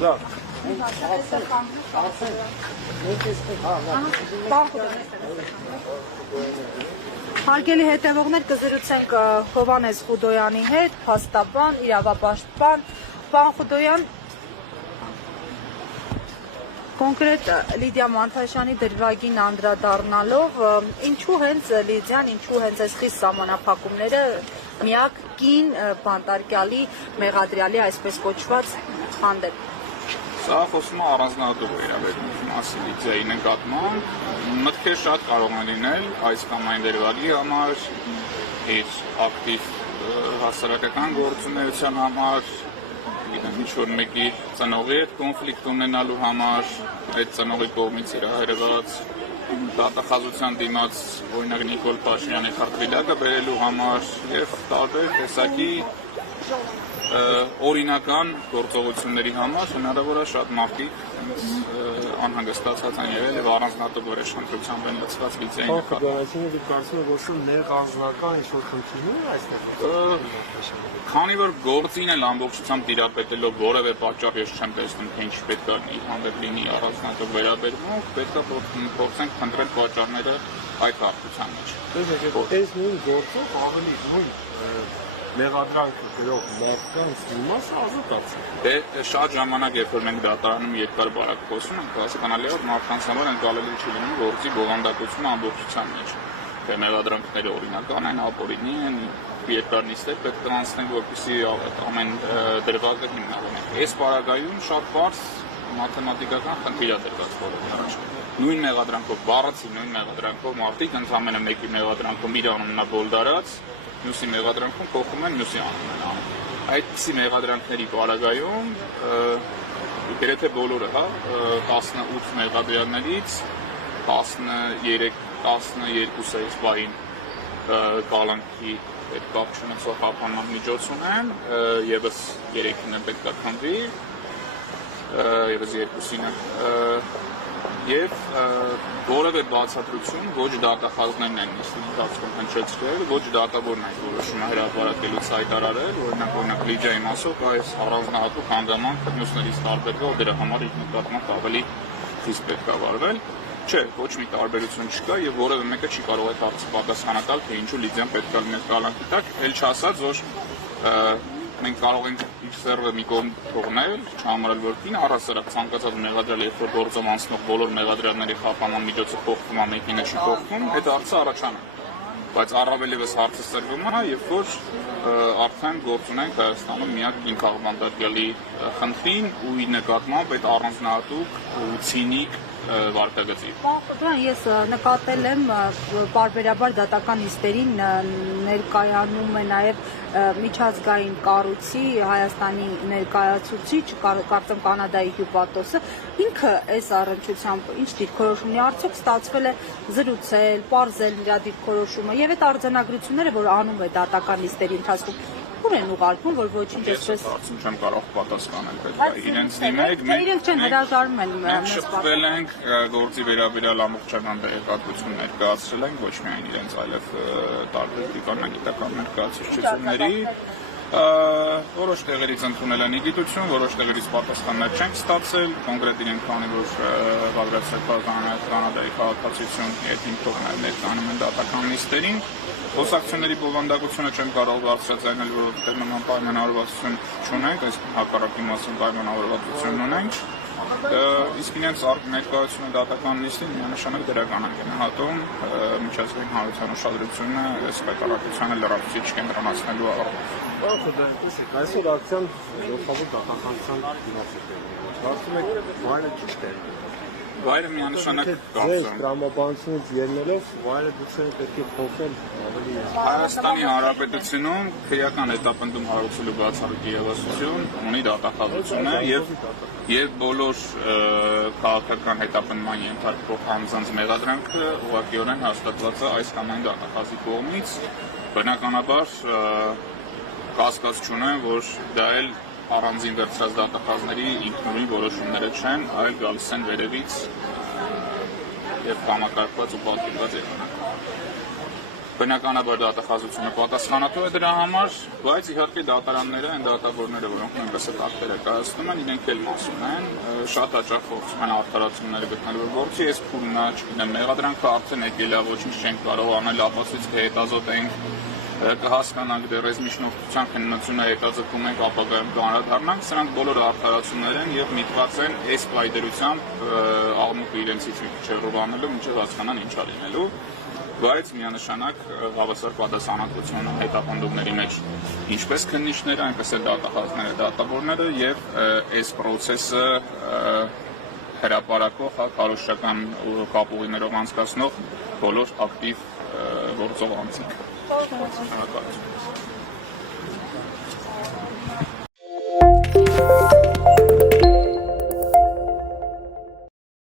Да. Հարգելի հետևողներ, կզրուցենք Հովհաննես Խուդոյանի հետ, փաստաբան, իրավապաշտպան, պարոն Խուդոյան, կոնկրետ Լիդիա Մանթաշյանի դրվագին անդրադառնալով, ինչու հենց Լիդիան, ինչու հենց այս խիստ սահմանափակումները միակ կին բանտարկյալի մեղադրյալի այսպես կոչված հանդեպ։ Սա խոսում է առանձնահատուկ վերաբերմունքի մասին Լիդիայի նկատմամբ, մտքեր շատ կարող են լինել այս կամ այն դրվագի համար, իր ակտիվ հասարակական գործունեության համար, ինչ-որ մեկի ծնողի հետ կոնֆլիկտ ունենալու համար, այդ ծնողի կողմից իրահերված դատախազության դիմաց օրինակ Նիկոլ Փաշինյանի խախտվիլակը բերելու համար եւ տարբեր տեսակի օրինական գործողությունների համար հնարավոր է շատ մարդիկ անհանգստացած են եղել եւ առանձնահատուկ վրեժխնդրությամբ են լցված Լիդիայի նկատմամբ։ Կարծում եք, որ ներառնական ինչ-որ խնդիր ունի այստեղ։ Քանի որ գործին էլ ամբողջությամբ տիրապետելով որևէ պատճառ ես չեմ տեսնում, թե ինչ պետք է իր հանդեպ լինի առանձնահատուկ վերաբերմունք, պետք է փորձենք խնդրել պատճառները այդ հարթության մեջ։ Այս նույն գործով ավելի նույն մեղադրանքը գրող մարդկանց մասը ազատացի։ Դե շատ ժամանակ երբ որ մենք դատարանում երկար բարակ խոսում ենք, հասկանալի է որ մարդկանց համար ընկալելի չի լինում գործի բովանդակությունը ամբողջության մեջ։ Թե մեղադրանքները օրինական են, ապօրինի են, երկար նիստեր պետք է անցնեն, որպեսզի ամեն դրվագը հիմնավորվի։ Այս պարագայում շատ բարձ մաթեմատիկական խնդիր է դրված բոլորի առաջ։ Նույն մեղադրանքով բառացի, նույն մեղադրանքով մարդիկ ընդհանրապես մեկի մեղադրանքով իր անունն բոլդարած, մյուսի մեղադրանքում փոխում են մյուսի անունն անում։ Այդպիսի մեղադրանքների պարագայում գրեթե բոլորը, 18 մեղադրյալներից 13-12-ը այս բային կալանքի հետ կապ չունեցող խափանման միջոց ունեն, եւս 3-ին պետք է քննվի, եւս 2-ին եւ որևէ բացատրություն ոչ դատախազներն են նիստի ընթացքում հնչեցրել, ոչ դատավորն այն որոշումը հրապարակելուց հայտարարել, օրինակ Լիդիայի մասով այս առանձնահատուկ հանգամանքը մյուսներից տարբերվող դրա համար իր նկատմամբ ավելի խիստ պետք է վարվել։ Չէ, ոչ մի տարբերություն չկա եւ որևէ մեկը չի կարող այդ հարցը պատասխանատալ, թե ինչու Լիդիան պետք է լինի կալանքի տակ, ել չասած, որ մենք կարող ենք իր սերվը մի կողմ թողնել, չհամարել որ կին առհասարակ ցանկացած մեղադրյալ, երբ որ գործով անցնող բոլոր մեղադրյալների խափանման միջոցը փոխվում է, մեկինը չի փոխվում, այդ հարցը առաջանում։ Բայց առավել եւս հարցը սրվում է, երբ որ արդեն գործ ունենք Հայաստանում միակ կին քաղբանտարկյալի խնդրին ու իր նկատմամբ այդ առանձնահատուկ ու ցինիկ վարկագծի։ Պարոն, ես նկատել եմ պարբերաբար դատական նիստերին ներկայանում է նաև միջազգային կառույցի Հայաստանի ներկայացուցիչ, կարծեմ Կանադայի հյուպատոսը, ինքը այս առնչությամբ ինչ դիրքորոշում ունի, արդյոք ստացվել է զրուցել, պարզել նրա դիրքորոշումը եւ այդ արձանագրությունները, որ անում է դատական նիստերի ընթացքում, ուր են ուղարկվում, որ ոչինչ այսպես չեմ կարող պատասխանել, պետք է իրենց դիմեք, իրենք չեն հրաժարվում են մենք շփվել ենք գործի վերաբերյալ ամբողջական տեղեկատվություն ներկայացրել ենք, ոչ միայն իրենց, այլև տարբեր դիվանագիտական ներկայացուցիչների, որոշ տեղերից ընդունել են իգիտություն, որոշ տեղերից պատասխաններ չենք ստացել, կոնկրետ իրենք քանի որ Բագրատսակալ Կանադայի քաղաքացիություն եթին թողնել ներկայանում են դատական նիստերին, խոսակցությունների բովանդակությունը չեմ կարող բարձրացնել, որովհետև նման պայմանավորվածություն չունենք, այս հակառակի մասին պայմանավորվածություն ունենք, իսկ իրենց ներկայությունը դատական նիստին միանշանակ դրական են գնահատում միջազգային հանրության ուշադրությունը այս հայտարարությանը լրացուցիչ կենտրոնացնելու առումով։ Այսօր ակցիան գլխավոր դատախազության դիմաց է տեղ։ Կարծում եք վայրը ճիշտ է։ Վայրը միանշանակ Ձեր տրամաբանությունից ելնելով վայրը դուք պետք է փոխել ավելի։ Հայաստանի Հանրապետությունում քրեական հետապնդում հարուցելու բացառիկ իրավասություն ունի դատախազությունը եւ բոլոր քաղաքական հետապնդման ենթարկվող անձանց մեղադրանքը ուղղակիորեն հաստատված է այս կամ այն դատախազի կողմից, բնականաբար կասկած չունեմ, որ դա էլ առանձին վերցրած դատախազների ինքնուրույն որոշումները չեն, այլ գալիս են վերևից եւ կամակերպված ու պատկերված եղանակով։ Բնականաբար դատախազությունը պատասխանատու է դրա համար, բայց իհարկե դատարանները, այն դատավորները, որոնք նույնպես այդ ակտերը կայացնում են, իրենք էլ մասում են, շատ հաճախ փորձում են արդարացումները գտնելու գործի, այս փուլը, չգիտեմ, մեղադրանքը արդեն եկել է, ոչինչ չենք կարող անել, ապացույց կհետազոտենք, կհասկանանք դեռ այս միջնորդության քննությունը հետաձգում ենք ապագայում կանդրադառնանք, սրանք բոլորը արդարացումներ են եւ միտված են այս պայդերությամբ աղմուկը իրենցից մի քիչ հեռու մինչեւ հասկանան ինչ ա լինելու, բայց միանշանակ հավասար պատասխանատվություն հետապնդումների մեջ ինչպես քննիչները, այնպես էլ դատախազները, դատավորները եւ այս process-ը հրապարակող, քարոզչական կապուղիներով անցկացնող բոլոր ակտիվ գործող անձինք. Շնորհակալություն։